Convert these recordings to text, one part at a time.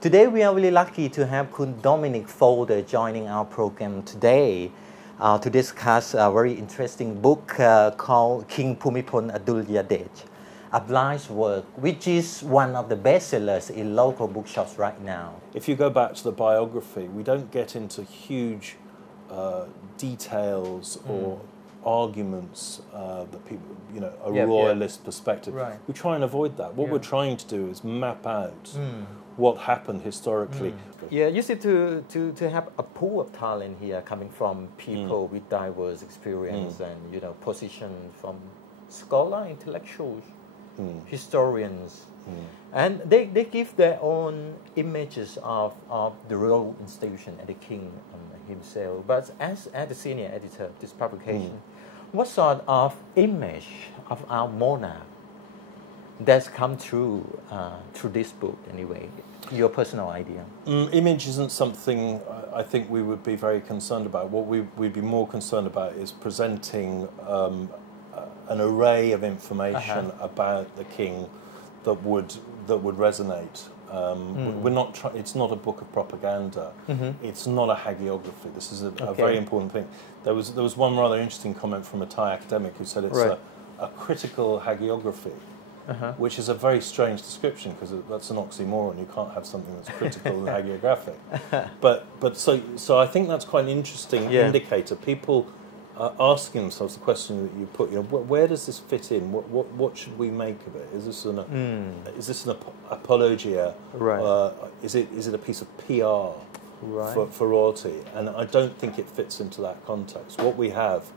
Today we are really lucky to have Kun Dominic Folder joining our program today to discuss a very interesting book called King Bhumibol Adulyadej, a blind work, which is one of the bestsellers in local bookshops right now. If you go back to the biography, we don't get into huge details or arguments that people, a royalist perspective. Right. We try and avoid that. What we're trying to do is map out what happened historically. Yeah, you see, to have a pool of talent here coming from people with diverse experience and position, from scholar, intellectuals, historians, and they give their own images of the real institution and the king himself. But as the senior editor of this publication, what sort of image of our monarch that's come through this book anyway? Your personal idea? Image isn't something I think we would be very concerned about. What we'd be more concerned about is presenting an array of information about the king that would resonate. We're not. It's not a book of propaganda. It's not a hagiography. This is a very important thing. There was one rather interesting comment from a Thai academic who said it's a critical hagiography. Which is a very strange description, because that's an oxymoron. You can't have something that's critical and hagiographic. But so I think that's quite an interesting indicator. People are asking themselves the question that you put. Where does this fit in? What should we make of it? Is this an apologia? Right. Is it a piece of PR for royalty? And I don't think it fits into that context. What we have.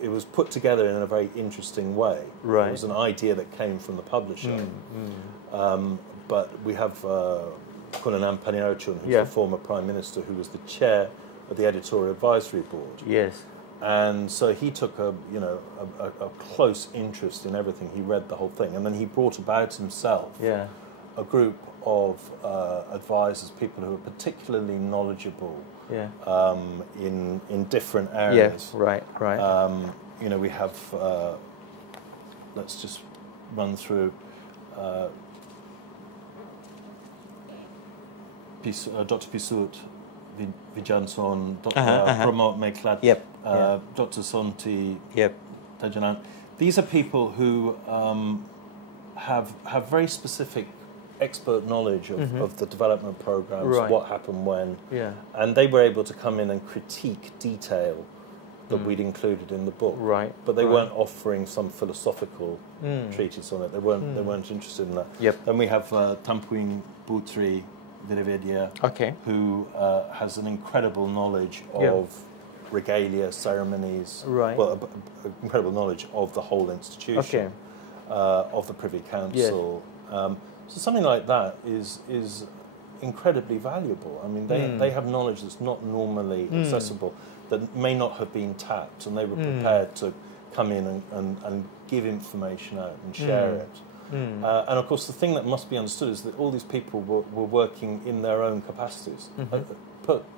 It was put together in a very interesting way. Right. It was an idea that came from the publisher. But we have Kunanan Paniyarachun, who's the former Prime Minister, who was the chair of the editorial advisory board. Yes. And so he took a close interest in everything. He read the whole thing, and then he brought about himself a group of advisors, people who are particularly knowledgeable in different areas. Right. We have, let's just run through Dr. Pisut Vijanson, Dr. Pramod Meklat, Dr. Sonti Tajanan. These are people who have very specific expert knowledge of the development programs, what happened when, and they were able to come in and critique detail that we'd included in the book. But they weren't offering some philosophical treatise on it. They weren't interested in that. Then we have Tampuin Putri Viravedia, who has an incredible knowledge of regalia, ceremonies, well, incredible knowledge of the whole institution, of the Privy Council. So something like that is incredibly valuable. I mean, they have knowledge that's not normally accessible, that may not have been tapped, and they were prepared to come in and give information out and share it. And of course, the thing that must be understood is that all these people were working in their own capacities,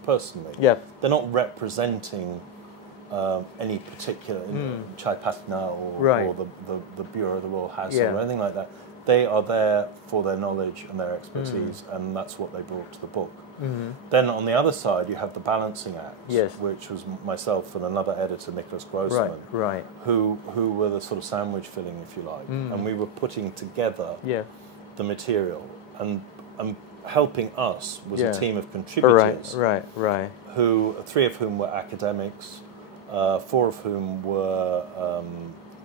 personally. They're not representing any particular Chai Patna or the Bureau of the Royal Household or anything like that. They are there for their knowledge and their expertise, and that's what they brought to the book. Then on the other side, you have the balancing act, which was myself and another editor, Nicholas Grossman, who were the sort of sandwich filling, if you like, and we were putting together the material, and helping us was a team of contributors, who 3 of whom were academics, 4 of whom were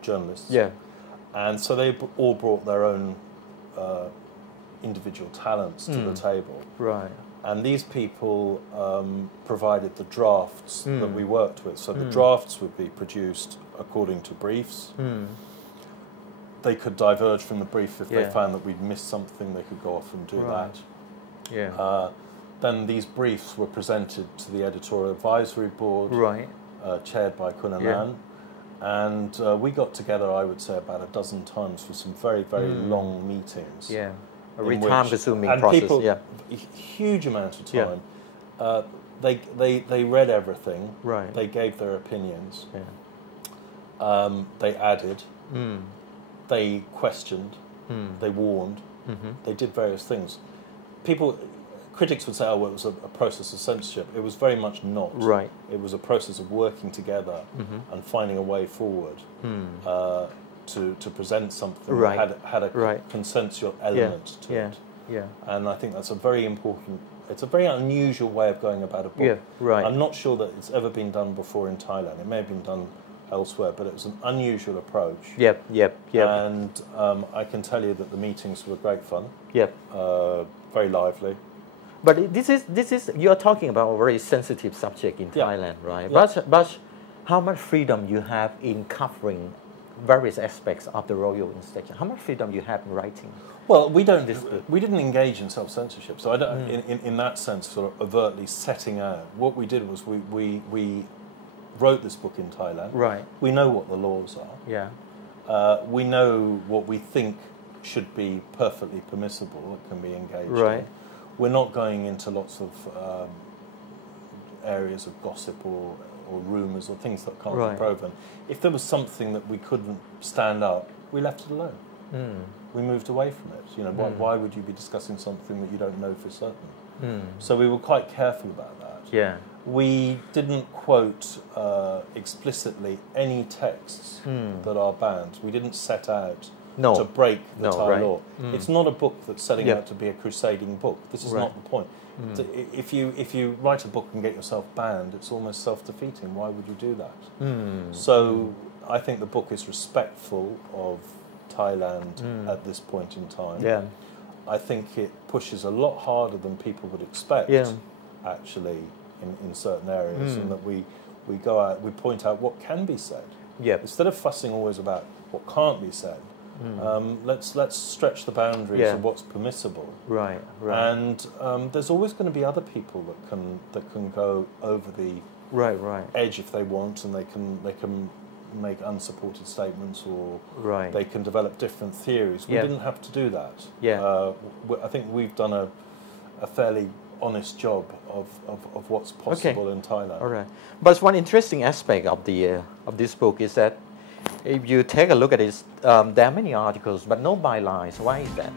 journalists. And so they all brought their own individual talents to the table. And these people provided the drafts that we worked with. So the drafts would be produced according to briefs. They could diverge from the brief if they found that we'd missed something. They could go off and do that. Then these briefs were presented to the editorial advisory board, chaired by Kunanan. And we got together, I would say, about a dozen times for some very, very long meetings. A very time-consuming process. People, a huge amount of time. They read everything. They gave their opinions. They added. They questioned. They warned. They did various things. People, critics would say, oh, well, it was a process of censorship. It was very much not. Right. It was a process of working together and finding a way forward to present something that had a consensual element to it. Yeah. And I think that's a very important, it's a very unusual way of going about a book. Yeah, right. I'm not sure that it's ever been done before in Thailand. It may have been done elsewhere, but it was an unusual approach. Yep. And I can tell you that the meetings were great fun. Yep. Very lively. But this is you are talking about a very sensitive subject in Thailand, right? Yeah. But how much freedom you have in covering various aspects of the royal institution? How much freedom you have in writing? Well, we didn't engage in self-censorship, so I don't, in that sense, sort of overtly setting out. What we did was we wrote this book in Thailand. Right. We know what the laws are. Yeah. We know what we think should be perfectly permissible, that can be engaged in. We're not going into lots of areas of gossip or rumours or things that can't be proven. If there was something that we couldn't stand up, we left it alone. We moved away from it. You know, why would you be discussing something that you don't know for certain? So we were quite careful about that. Yeah. We didn't quote explicitly any texts that are banned. We didn't set out to break the Thai law. It's not a book that's setting out to be a crusading book. This is not the point. If you write a book and get yourself banned, it's almost self-defeating. Why would you do that? So I think the book is respectful of Thailand at this point in time. Yeah. I think it pushes a lot harder than people would expect, actually, in certain areas, and that we go out, we point out what can be said. Instead of fussing always about what can't be said, let's stretch the boundaries of what's permissible. Right. And there's always going to be other people that can go over the edge if they want, and they can make unsupported statements, or they can develop different theories. We didn't have to do that. I think we've done a fairly honest job of what's possible in Thailand. All right. But one interesting aspect of this book is that if you take a look at it, there are many articles, but no bylines. Why is that?